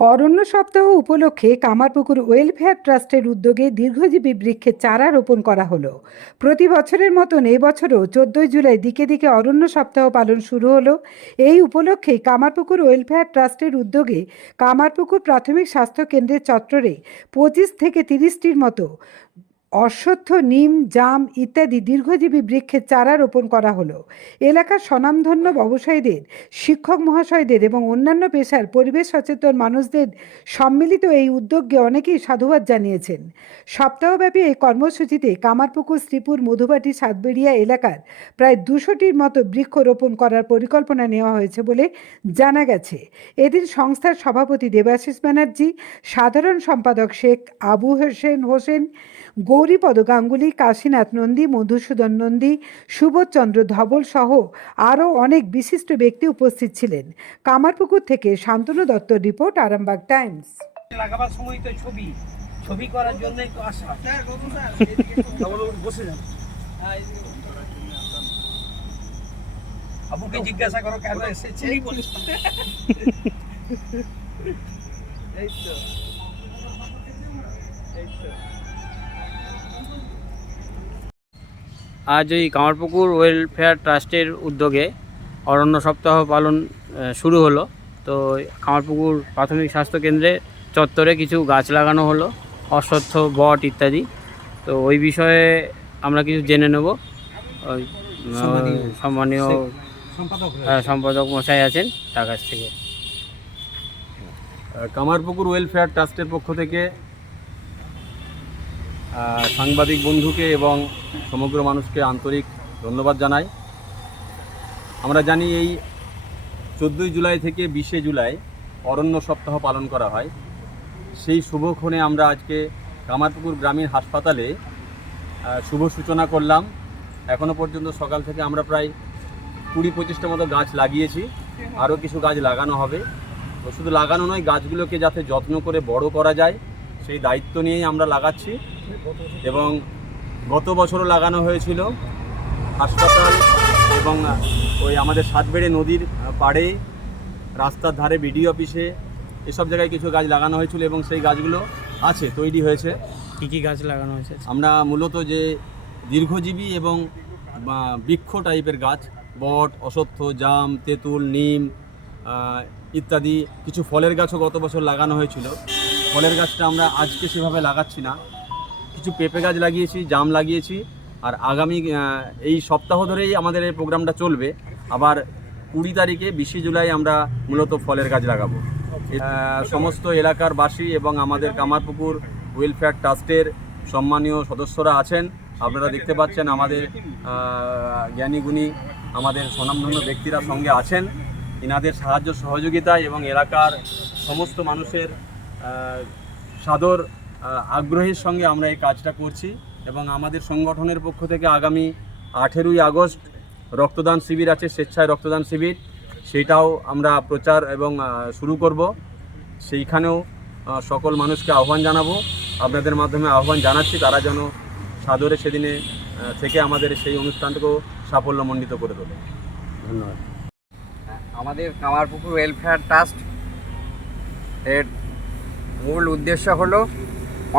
অরণ্য সপ্তাহ উপলক্ষে কামারপুকুর ওয়েলফেয়ার ট্রাস্টের উদ্যোগে দীর্ঘজীবী বৃক্ষের চারা রোপণ করা হলো। প্রতি বছরের মতন এবছরও বছরও চোদ্দোই জুলাই দিকে দিকে অরণ্য সপ্তাহ পালন শুরু হলো। এই উপলক্ষে কামারপুকুর ওয়েলফেয়ার ট্রাস্টের উদ্যোগে কামারপুকুর প্রাথমিক স্বাস্থ্য কেন্দ্রের চত্বরে পঁচিশ থেকে তিরিশটির মতো অশ্বত্থ, নিম, জাম ইত্যাদি দীর্ঘজীবী বৃক্ষের চারা রোপণ করা হলো। এলাকার স্বনামধন্য ব্যবসায়ীদের, শিক্ষক মহাশয়দের এবং অন্যান্য পেশার পরিবেশ সচেতন মানুষদের সম্মিলিত এই উদ্যোগকে অনেকেই সাধুবাদ জানিয়েছেন। সপ্তাহব্যাপী এই কর্মসূচিতে কামারপুকুর, শ্রীপুর, মধুবাটি, সাতবেড়িয়া এলাকার প্রায় দুশোটির মতো বৃক্ষ রোপণ করার পরিকল্পনা নেওয়া হয়েছে বলে জানা গেছে। এদিন সংস্থার সভাপতি দেবাশিস ব্যানার্জি, সাধারণ সম্পাদক শেখ আবু হোসেন হোসেন গৌরীপদ গাঙ্গুলি কাশীনাথ নন্দী মধুসূদন নন্দী সুবোধচন্দ্র ধবল সহ আরও অনেক বিশিষ্ট ব্যক্তি উপস্থিত ছিলেন। কামারপুকুর থেকে শান্তনু দত্ত রিপোর্ট আরামবাগ টাইমস। লাগাবার সময় তো ছবি। ছবি করার জন্যই তো আসা। বসে যান আবুকে জিজ্ঞাসা করো কেন এসেছে? এই তো। এই তো। আজ এই কামারপুকুর ওয়েলফেয়ার ট্রাস্টের উদ্যোগে অরণ্য সপ্তাহ পালন শুরু হলো। তো কামারপুকুর প্রাথমিক স্বাস্থ্য কেন্দ্রে চত্বরে কিছু গাছ লাগানো হলো অশ্বত্থ বট ইত্যাদি। তো ওই বিষয়ে আমরা কিছু জেনে নেব। ওই সম্মানীয় সম্মানীয় সম্পাদক মশাই আছেন তার কাছ থেকে। কামারপুকুর ওয়েলফেয়ার ট্রাস্টের পক্ষ থেকে সাংবাদিক বন্ধুকে এবং সমগ্র মানুষকে আন্তরিক ধন্যবাদ জানাই। আমরা জানি এই চোদ্দোই জুলাই থেকে বিশে জুলাই অরণ্য সপ্তাহ পালন করা হয়। সেই শুভক্ষণে আমরা আজকে কামারপুকুর গ্রামীণ হাসপাতালে শুভ সূচনা করলাম। এখনও পর্যন্ত সকাল থেকে আমরা প্রায় কুড়ি পঁচিশটা মতো গাছ লাগিয়েছি। আরও কিছু গাছ লাগানো হবে। শুধু লাগানো নয়, গাছগুলোকে যাতে যত্ন করে বড় করা যায়, সেই দায়িত্ব নিয়েই আমরা লাগাচ্ছি। এবং গত বছরও লাগানো হয়েছিল হাসপাতাল এবং ওই আমাদের সাতবেড়ে নদীর পাড়ে রাস্তার ধারে বিডিও অফিসে এসব জায়গায় কিছু গাছ লাগানো হয়েছিল এবং সেই গাছগুলো আছে তৈরি হয়েছে। কী কী গাছ লাগানো হয়েছে? আমরা মূলত যে দীর্ঘজীবী এবং বৃক্ষ টাইপের গাছ বট অশ্বত্থ জাম তেঁতুল নিম ইত্যাদি কিছু ফলের গাছও গত বছর লাগানো হয়েছিল। ফলের গাছটা আমরা আজকে সেভাবে লাগাচ্ছি না। কিছু পেঁপে গাছ লাগিয়েছি, জাম লাগিয়েছি। আর আগামী এই সপ্তাহ ধরেই আমাদের এই প্রোগ্রামটা চলবে। আবার কুড়ি তারিখে বিশে জুলাই আমরা মূলত ফলের গাছ লাগাবো। সমস্ত এলাকার বাসী এবং আমাদের কামারপুকুর ওয়েলফেয়ার ট্রাস্টের সম্মানীয় সদস্যরা আছেন। আপনারা দেখতে পাচ্ছেন আমাদের জ্ঞানীগুণী আমাদের স্বনামধন্য ব্যক্তিরা সঙ্গে আছেন। ইনাদের সাহায্য সহযোগিতায় এবং এলাকার সমস্ত মানুষের সাদর আগ্রহের সঙ্গে আমরা এই কাজটা করছি এবং আমাদের সংগঠনের পক্ষ থেকে আগামী আঠেরোই আগস্ট রক্তদান শিবির আছে, স্বেচ্ছায় রক্তদান শিবির। সেইটাও আমরা প্রচার এবং শুরু করব। সেইখানেও সকল মানুষকে আহ্বান জানাব। আপনাদের মাধ্যমে আহ্বান জানাচ্ছি, তারা যেন সাদরে সেদিনে থেকে আমাদের সেই অনুষ্ঠানটাকেও সাফল্যমণ্ডিত করে তোলে। ধন্যবাদ। আমাদের কামারপুকুর ওয়েলফেয়ার ট্রাস্ট এর মূল উদ্দেশ্য হলো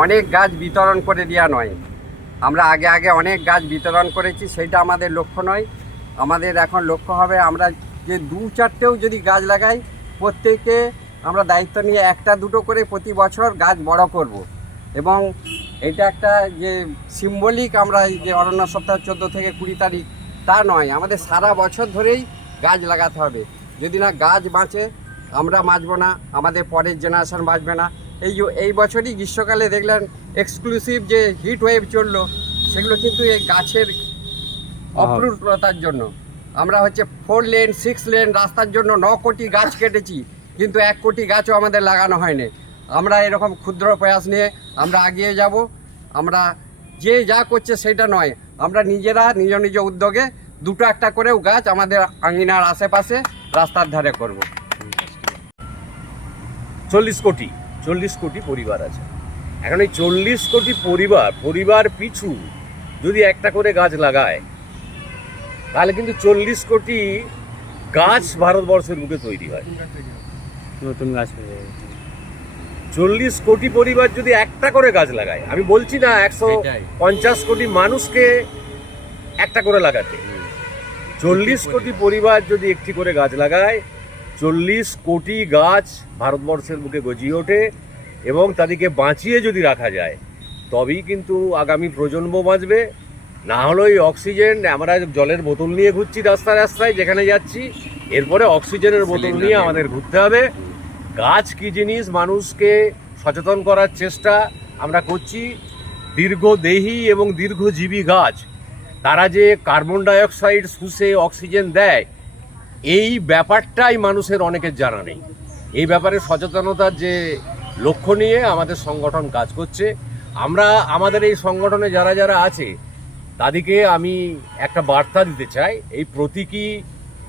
অনেক গাছ বিতরণ করে দেওয়া নয়। আমরা আগে আগে অনেক গাছ বিতরণ করেছি সেটা আমাদের লক্ষ্য নয়। আমাদের এখন লক্ষ্য হবে আমরা যে দু চারটেও যদি গাছ লাগাই, প্রত্যেকে আমরা দায়িত্ব নিয়ে একটা দুটো করে প্রতি বছর গাছ বড় করব। এবং এটা একটা যে সিম্বলিক আমরা যে অরণ্য সপ্তাহ চোদ্দ থেকে কুড়ি তারিখ, তা নয়। আমাদের সারা বছর ধরেই গাছ লাগাতে হবে। যদি না গাছ বাঁচে, আমরা বাঁচবো না, আমাদের পরের জেনারেশন বাঁচবে না। এই এই বছরই গ্রীষ্মকালে দেখলেন এক্সক্লুসিভ যে হিট ওয়েভ চলল সেগুলো কিন্তু এই গাছের অপ্রুরতার জন্য। আমরা হচ্ছে ফোর লেন সিক্স লেন রাস্তার জন্য ন কোটি গাছ কেটেছি কিন্তু এক কোটি গাছও আমাদের লাগানো হয়নি। আমরা এরকম ক্ষুদ্র প্রয়াস নিয়ে আমরা এগিয়ে যাব। আমরা যে যা করছে সেটা নয় আমরা নিজেরা নিজ নিজ উদ্যোগে দুটো একটা করেও গাছ আমাদের আঙিনার আশেপাশে রাস্তার ধারে করব। চল্লিশ কোটি। চল্লিশ কোটি পরিবার আছে। এখন এই চল্লিশ কোটি পরিবার পরিবার পিছু যদি একটা করে গাছ লাগায় তাহলে কিন্তু চল্লিশ কোটি গাছ ভারতবর্ষের বুকে তৈরি হয়। নতুন গাছ চল্লিশ কোটি পরিবার যদি একটা করে গাছ লাগায় আমি বলছি না একশো পঞ্চাশ কোটি মানুষকে একটা করে লাগাতে। চল্লিশ কোটি পরিবার যদি একটি করে গাছ লাগায় চল্লিশ কোটি গাছ ভারতবর্ষের বুকে গজিয়ে ওঠে এবং তাদেরকে বাঁচিয়ে যদি রাখা যায় তবেই কিন্তু আগামী প্রজন্ম বাঁচবে। না হলে ওই অক্সিজেন আমরা জলের বোতল নিয়ে ঘুরছি রাস্তায় রাস্তায় যেখানে যাচ্ছি এরপরে অক্সিজেনের বোতল নিয়ে নিয়ে। আমাদের ঘুরতে হবে। গাছ কি জিনিস মানুষকে সচেতন করার চেষ্টা আমরা করছি। দীর্ঘদেহী এবং দীর্ঘজীবী গাছ তারা যে কার্বন ডাইঅক্সাইড শুষে অক্সিজেন দেয় এই ব্যাপারটাই মানুষের অনেকের জানা নেই। এই ব্যাপারে সচেতনতার যে লক্ষ্য নিয়ে আমাদের সংগঠন কাজ করছে, আমরা আমাদের এই সংগঠনে যারা যারা আছে, তাদেরকে আমি একটা বার্তা দিতে চাই, এই প্রতীকী